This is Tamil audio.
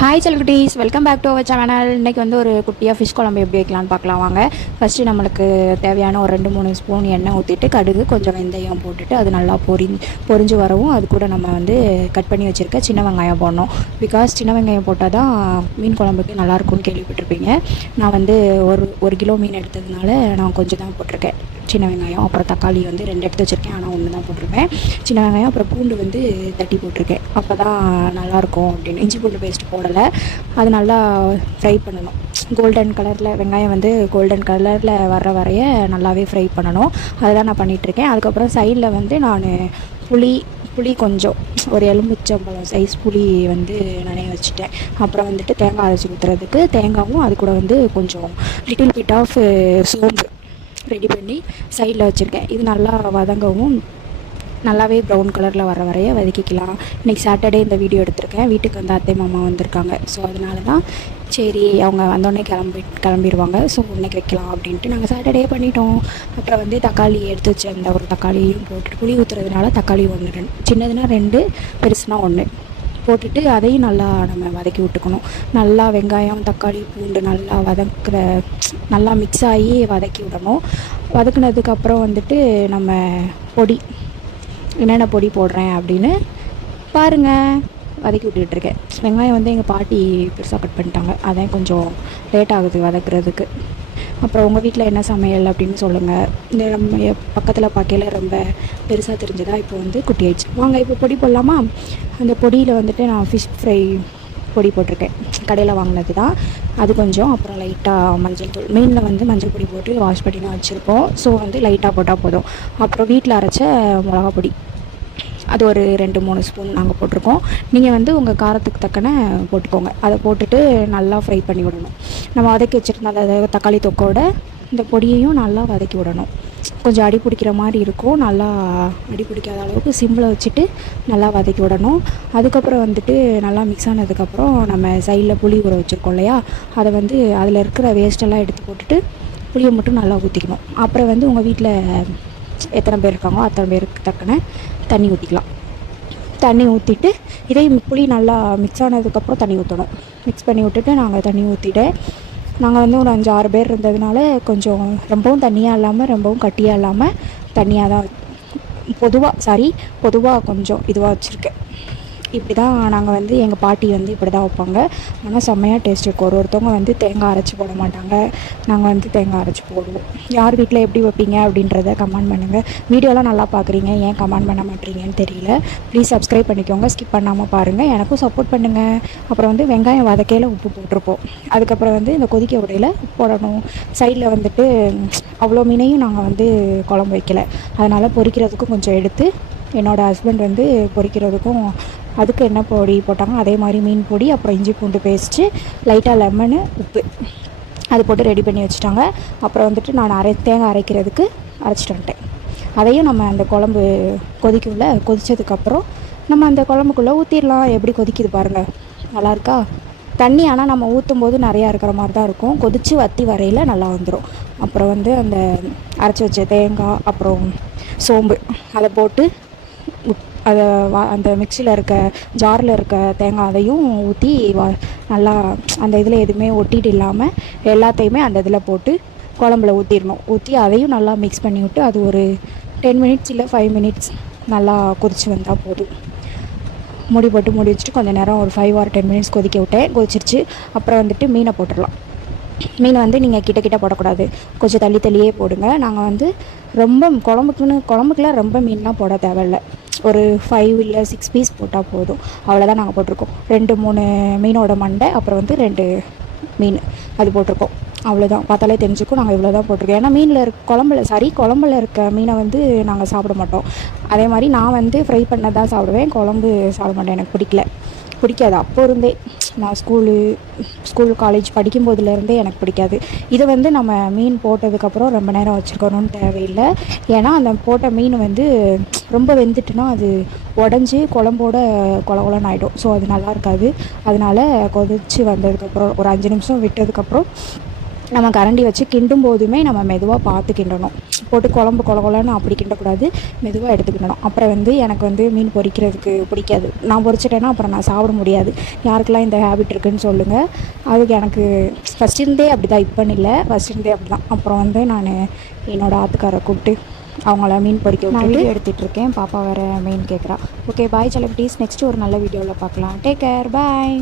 ஹாய் செல்குட்டீஸ், welcome back to our channel. இன்றைக்கி வந்து ஒரு குட்டியாக ஃபிஷ் குழம்பு எப்படி வைக்கலான்னு பார்க்கலாம் வாங்க. ஃபஸ்ட்டு நம்மளுக்கு தேவையான ஒரு 2-3 ஸ்பூன் எண்ணெய் ஊற்றிட்டு கடுகு கொஞ்சம் வெந்தயம் போட்டுட்டு அது நல்லா பொரிஞ்சு வரவும் அது கூட நம்ம வந்து கட் பண்ணி வச்சுருக்க சின்ன வெங்காயம் போடணும். பிகாஸ் சின்ன வெங்காயம் போட்டால் தான் மீன் குழம்புக்கு நல்லாயிருக்கும்னு கேள்விப்பட்டிருப்பீங்க. நான் வந்து ஒரு கிலோ மீன் எடுத்ததுனால நான் கொஞ்சம் தான் போட்டிருக்கேன் சின்ன வெங்காயம். அப்புறம் தக்காளி வந்து 2 எடுத்து வச்சுருக்கேன், ஆனால் 1 தான் போட்டிருப்பேன். சின்ன வெங்காயம் அப்புறம் பூண்டு வந்து தட்டி போட்டிருக்கேன், அப்போ தான் நல்லாயிருக்கும் அப்படின்னு. இஞ்சி பூண்டு பேஸ்ட் போடலை. அது நல்லா ஃப்ரை பண்ணணும். கோல்டன் கலரில் வெங்காயம் வந்து கோல்டன் கலரில் வரைய நல்லாவே ஃப்ரை பண்ணணும். அதெல்லாம் நான் பண்ணிகிட்ருக்கேன். அதுக்கப்புறம் சைடில் வந்து நான் புளி கொஞ்சம் ஒரு எலுமிச்சம்பழம் சைஸ் புளி வந்து நனைய வச்சுட்டேன். அப்புறம் வந்துட்டு தேங்காய் அரைச்சி ஊற்றுறதுக்கு தேங்காயும் அது கூட வந்து கொஞ்சம் லிட்டில் பிட் ஆஃப் சோம்பு ரெடி பண்ணி சைடில் வச்சுருக்கேன். இது நல்லா வதங்கவும் நல்லாவே ப்ரௌன் கலரில் வரைய வதக்கிக்கலாம். இன்றைக்கி சாட்டர்டே இந்த வீடியோ எடுத்திருக்கேன். வீட்டுக்கு வந்து அத்தை மாமா வந்திருக்காங்க. ஸோ அதனால தான் சரி அவங்க வந்தோடனே கிளம்பிடுவாங்க. ஸோ இன்றைக்கி வைக்கலாம் அப்படின்ட்டு நாங்கள் சாட்டர்டே பண்ணிட்டோம். அப்புறம் வந்து தக்காளி எடுத்து வச்சிருந்த ஒரு தக்காளியும் போட்டுட்டு புளி ஊற்றுறதுனால தக்காளி 1 சின்னதுன்னா 2 பெருசுனா 1 போட்டுட்டு அதையும் நல்லா நம்ம வதக்கி விட்டுக்கணும். நல்லா வெங்காயம் தக்காளி பூண்டு நல்லா மிக்ஸ் ஆகி வதக்கி விடணும். வதக்குனதுக்கப்புறம் வந்துட்டு நம்ம என்னென்ன பொடி போடுறேன் அப்படின்னு பாருங்கள். வதக்கி விட்டுட்டுருக்கேன். வெங்காயம் வந்து எங்கள் பாட்டி பெருசாக கட் பண்ணிட்டாங்க, அதான் கொஞ்சம் லேட் ஆகுது வதக்குறதுக்கு. அப்புறம் உங்கள் வீட்டில் என்ன சமையல் அப்படின்னு சொல்லுங்கள். இந்த நம்ம பக்கத்தில் பார்க்கையில் ரொம்ப பெருசாக தெரிஞ்சதா, இப்போ வந்து குட்டி ஆயிடுச்சு. வாங்க இப்போ பொடி போடலாமா? அந்த பொடியில் வந்துட்டு நான் ஃபிஷ் ஃப்ரை பொடி போட்டிருக்கேன், கடையில் வாங்கினது தான். அது கொஞ்சம், அப்புறம் லைட்டாக மஞ்சள் தூள். மீனில் வந்து மஞ்சள் பொடி போட்டு வாஷ் பண்ணி தான் வச்சுருப்போம். ஸோ வந்து லைட்டாக போட்டால் போதும். அப்புறம் வீட்டில் அரைச்ச மிளகா பொடி அது ஒரு 2-3 ஸ்பூன் நாங்கள் போட்டிருக்கோம். நீங்கள் வந்து உங்கள் காரத்துக்கு தக்கன போட்டுக்கோங்க. அதை போட்டுட்டு நல்லா ஃப்ரை பண்ணி விடணும். நம்ம வதக்கி வச்சுருந்தா அதாவது தக்காளி தொக்கோட இந்த பொடியையும் நல்லா வதக்கி விடணும். கொஞ்சம் அடி பிடிக்கிற மாதிரி இருக்கும். நல்லா அடி பிடிக்காத அளவுக்கு சிம்மில் வச்சுட்டு நல்லா வதக்கி விடணும். அதுக்கப்புறம் வந்துட்டு நல்லா மிக்ஸ் ஆனதுக்கப்புறம் நம்ம சைடில் புளி ஊற வச்சுருக்கோம் இல்லையா, அதை வந்து அதில் இருக்கிற வேஸ்ட்டெல்லாம் எடுத்து போட்டுட்டு புளியை மட்டும் நல்லா ஊற்றிக்கணும். அப்புறம் வந்து உங்கள் வீட்டில் எத்தனை பேர் இருக்காங்களோ அத்தனை பேருக்கு தக்கன தண்ணி ஊற்றிக்கலாம். தண்ணி ஊற்றிட்டு இதையும் புளி நல்லா மிக்ஸ் ஆனதுக்கப்புறம் தண்ணி ஊற்றணும். மிக்ஸ் பண்ணி விட்டுட்டு நாங்கள் தண்ணி ஊற்றிட்டேன். நாங்கள் வந்து ஒரு 5-6 பேர் இருந்ததுனால கொஞ்சம் ரொம்பவும் தண்ணியாக இல்லாமல் ரொம்பவும் கட்டியாக இல்லாமல் தண்ணியாக தான் பொதுவாக கொஞ்சம் இதுவாக வச்சுருக்கேன். இப்படி தான் நாங்கள் வந்து எங்கள் பாட்டி வந்து இப்படி தான் வைப்பாங்க. ஆனால் செம்மையாக டேஸ்ட் இருக்கும். ஒருத்தவங்க வந்து தேங்காய் அரைச்சி போட மாட்டாங்க, நாங்கள் வந்து தேங்காய் அரைச்சி போடுவோம். யார் வீட்டில் எப்படி வைப்பீங்க அப்படின்றத கமெண்ட் பண்ணுங்கள். வீடியோலாம் நல்லா பார்க்குறீங்க, ஏன் கமெண்ட் பண்ண மாட்டீங்கன்னு தெரியல. ப்ளீஸ் சப்ஸ்கிரைப் பண்ணிக்கோங்க, ஸ்கிப் பண்ணாமல் பாருங்கள், எனக்கும் சப்போர்ட் பண்ணுங்கள். அப்புறம் வந்து வெங்காயம் வதக்கையில் உப்பு போட்டிருப்போம். அதுக்கப்புறம் வந்து இந்த கொதிக்க உடையில் உப்பு போடணும். சைடில் வந்துட்டு அவ்வளோ மீனையும் நாங்கள் வந்து குழம்பு வைக்கலை, அதனால் பொரிக்கிறதுக்கும் கொஞ்சம் எடுத்து என்னோடய ஹஸ்பண்ட் வந்து பொரிக்கிறதுக்கும் அதுக்கு என்ன பொடி போட்டாங்க அதே மாதிரி மீன் பொடி, அப்புறம் இஞ்சி பூண்டு பேஸ்ட்டு, லைட்டாக லெமனு உப்பு அது போட்டு ரெடி பண்ணி வச்சுட்டாங்க. அப்புறம் வந்துட்டு நான் தேங்காய் அரைக்கிறதுக்கு அரைச்சிட்டு வந்துட்டேன். அதையும் நம்ம அந்த குழம்பு கொதித்ததுக்கப்புறம் நம்ம அந்த குழம்புக்குள்ளே ஊற்றிடலாம். எப்படி கொதிக்குது பாருங்கள், நல்லாயிருக்கா தண்ணி. ஆனால் நம்ம ஊற்றும் போது நிறையா இருக்கிற மாதிரி தான் இருக்கும். கொதித்து வற்றி வரையில் நல்லா வந்துடும். அப்புறம் வந்து அந்த அரைச்சி வச்ச தேங்காய் அப்புறம் சோம்பு அதை போட்டு அந்த மிக்சியில் இருக்க ஜாரில் இருக்க தேங்காய் அதையும் ஊற்றி நல்லா அந்த இதில் எதுவுமே ஒட்டிட்டு இல்லாமல் எல்லாத்தையுமே அந்த இதில் போட்டு குழம்புல ஊற்றி அதையும் நல்லா மிக்ஸ் பண்ணி விட்டு அது ஒரு 10 மினிட்ஸ் இல்லை 5 மினிட்ஸ் நல்லா கொதித்து வந்தால் போதும். மூடி வச்சுட்டு கொஞ்சம் நேரம் ஒரு 5 or 10 மினிட்ஸ் கொதிக்க விட்டேன். கொதிச்சிருச்சு. அப்புறம் வந்துட்டு மீனை போட்டுடலாம். மீன் வந்து நீங்கள் கிட்ட போடக்கூடாது, கொஞ்சம் தள்ளியே போடுங்க. நாங்கள் வந்து ரொம்ப குழம்புக்குலாம் ரொம்ப மீன்லாம் போட தேவையில்லை. ஒரு 5 இல்லை 6 பீஸ் போட்டால் போதும். அவ்வளோதான் நாங்கள் போட்டிருக்கோம். 2-3 மீனோட மண்டை, அப்புறம் வந்து 2 மீன் அது போட்டிருக்கோம். அவ்வளோதான், பார்த்தாலே தெரிஞ்சுக்கும் நாங்கள் இவ்வளோ தான் போட்டிருக்கோம். ஏன்னா குழம்புல இருக்க மீனை வந்து நாங்கள் சாப்பிட மாட்டோம். அதே மாதிரி நான் வந்து ஃப்ரை பண்ணதான் சாப்பிடுவேன், குழம்பு சாப்பிட மாட்டேன், எனக்கு பிடிக்காது. அப்போ இருந்தே நான் ஸ்கூல் காலேஜ் படிக்கும்போதுலேருந்தே எனக்கு பிடிக்காது. இதை வந்து நம்ம மீன் போட்டதுக்கப்புறம் ரொம்ப நேரம் வச்சுருக்கணும்னு தேவையில்லை. ஏன்னா அந்த போட்ட மீன் வந்து ரொம்ப வெந்துட்டுனா அது உடஞ்சி குழம்போட கொலன்னு ஆகிடும். ஸோ அது நல்லா இருக்காது. அதனால் கொதித்து வந்ததுக்கப்புறம் ஒரு 5 நிமிஷம் விட்டதுக்கப்புறம் நம்ம கரண்டி வச்சு கிண்டும் போதுமே நம்ம மெதுவாக பார்த்து கிண்டணும். போட்டு குழம்பு கொலன்னு அப்படி கிண்டக்கூடாது, மெதுவாக எடுத்துக்கிடணும். அப்புறம் வந்து எனக்கு வந்து மீன் பொரிக்கிறதுக்கு பிடிக்காது. நான் பொரிச்சிட்டேன்னா அப்புறம் நான் சாப்பிட முடியாது. யாருக்கெல்லாம் இந்த ஹேபிட் இருக்குதுன்னு சொல்லுங்கள். அதுக்கு எனக்கு ஃபஸ்ட் இருந்தே அப்படி தான், இப்போன்னு இல்லை, ஃபஸ்ட் இருந்தே அப்படி தான். அப்புறம் வந்து நான் என்னோடய ஆத்துக்காரை கூப்பிட்டு அவங்கள மீன் பொரிக்க நான் வீடியோ எடுத்துகிட்ருக்கேன். பாப்பா வேறு மீன் கேட்குறா. ஓகே, பாய் செலிபிரிட்டிஸ். நெக்ஸ்ட்டு ஒரு நல்ல வீடியோவில் பார்க்கலாம். டேக் கேர், பாய்.